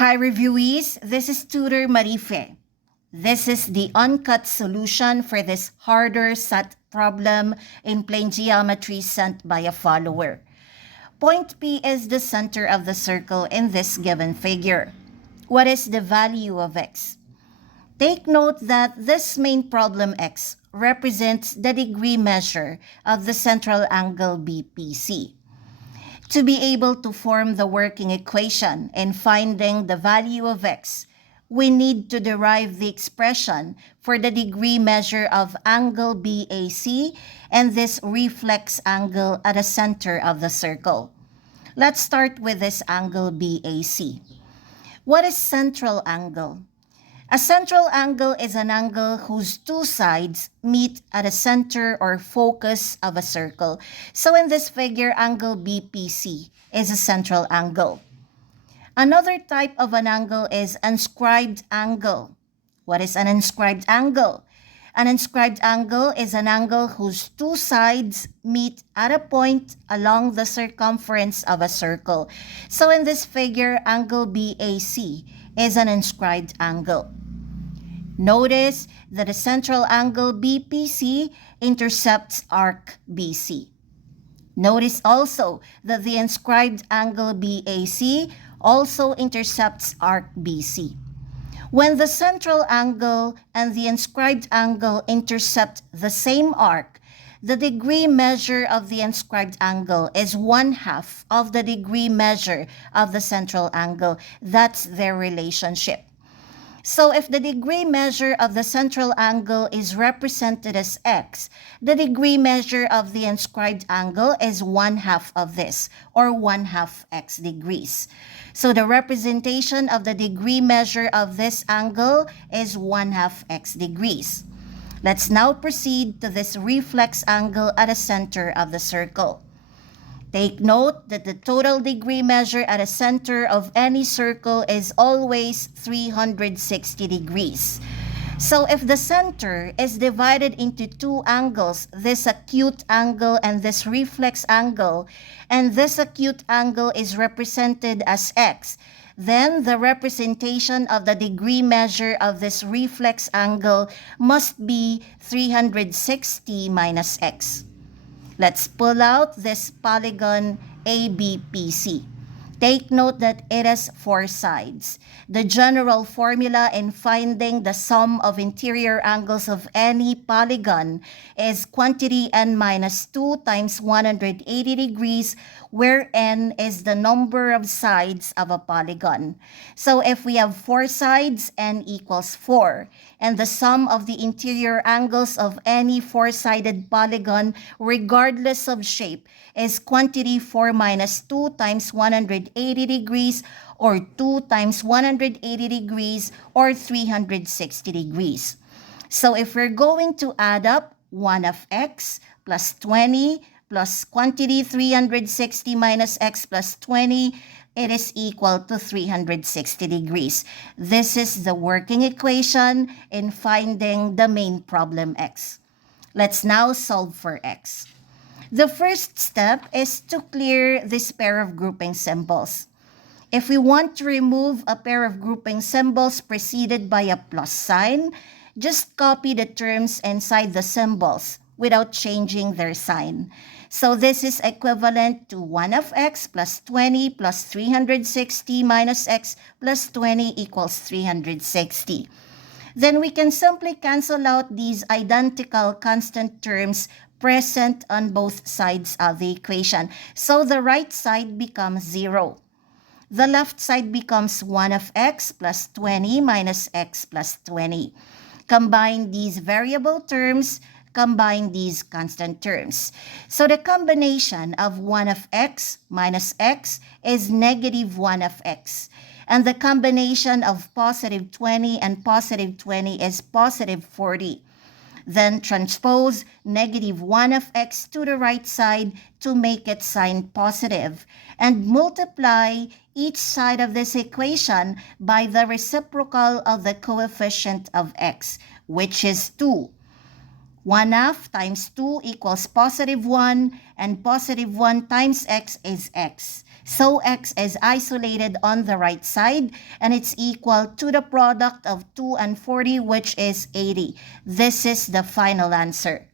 Hi reviewees, this is Tutor Marife. This is the uncut solution for this harder set problem in plane geometry sent by a follower. Point P is the center of the circle in this given figure. What is the value of x? Take note that this main problem x represents the degree measure of the central angle BPC. To be able to form the working equation in finding the value of x, we need to derive the expression for the degree measure of angle BAC and this reflex angle at the center of the circle. Let's start with this angle BAC. What is central angle? A central angle is an angle whose two sides meet at a center or focus of a circle. So in this figure, angle BPC is a central angle. Another type of an angle is inscribed angle. What is an inscribed angle? An inscribed angle is an angle whose two sides meet at a point along the circumference of a circle. So in this figure, angle BAC is an inscribed angle. Notice that the central angle BPC intercepts arc BC. Notice also that the inscribed angle BAC also intercepts arc BC. When the central angle and the inscribed angle intercept the same arc, the degree measure of the inscribed angle is 1/2 of the degree measure of the central angle. That's their relationship. So if the degree measure of the central angle is represented as x, the degree measure of the inscribed angle is 1/2 of this, or 1/2 x degrees. So the representation of the degree measure of this angle is 1/2 x degrees. Let's now proceed to this reflex angle at the center of the circle. Take note that the total degree measure at the center of any circle is always 360 degrees. So if the center is divided into two angles, this acute angle and this reflex angle, and this acute angle is represented as x, then the representation of the degree measure of this reflex angle must be 360 minus x. Let's pull out this polygon ABPC. Take note that it has 4 sides. The general formula in finding the sum of interior angles of any polygon is quantity n minus 2 times 180 degrees, where n is the number of sides of a polygon. So if we have 4 sides, n equals 4. And the sum of the interior angles of any 4-sided polygon, regardless of shape, is quantity 4 minus 2 times 180 degrees, or 2 times 180 degrees, or 360 degrees. So if we're going to add up 1 of x plus 20 plus quantity 360 minus x plus 20, it is equal to 360 degrees. This is the working equation in finding the main problem x. Let's now solve for x. The first step is to clear this pair of grouping symbols. If we want to remove a pair of grouping symbols preceded by a plus sign, just copy the terms inside the symbols without changing their sign. So this is equivalent to 1 of x plus 20 plus 360 minus x plus 20 equals 360. Then we can simply cancel out these identical constant terms present on both sides of the equation. So the right side becomes 0. The left side becomes 1 of x plus 20 minus x plus 20. Combine these variable terms, combine these constant terms. So the combination of 1 of x minus x is negative 1 of x. And the combination of positive 20 and positive 20 is positive 40. Then transpose negative 1 of x to the right side to make it sign positive, and multiply each side of this equation by the reciprocal of the coefficient of x, which is 2. 1/2 times 2 equals positive 1, and positive 1 times x is x. So x is isolated on the right side, and it's equal to the product of 2 and 40, which is 80. This is the final answer.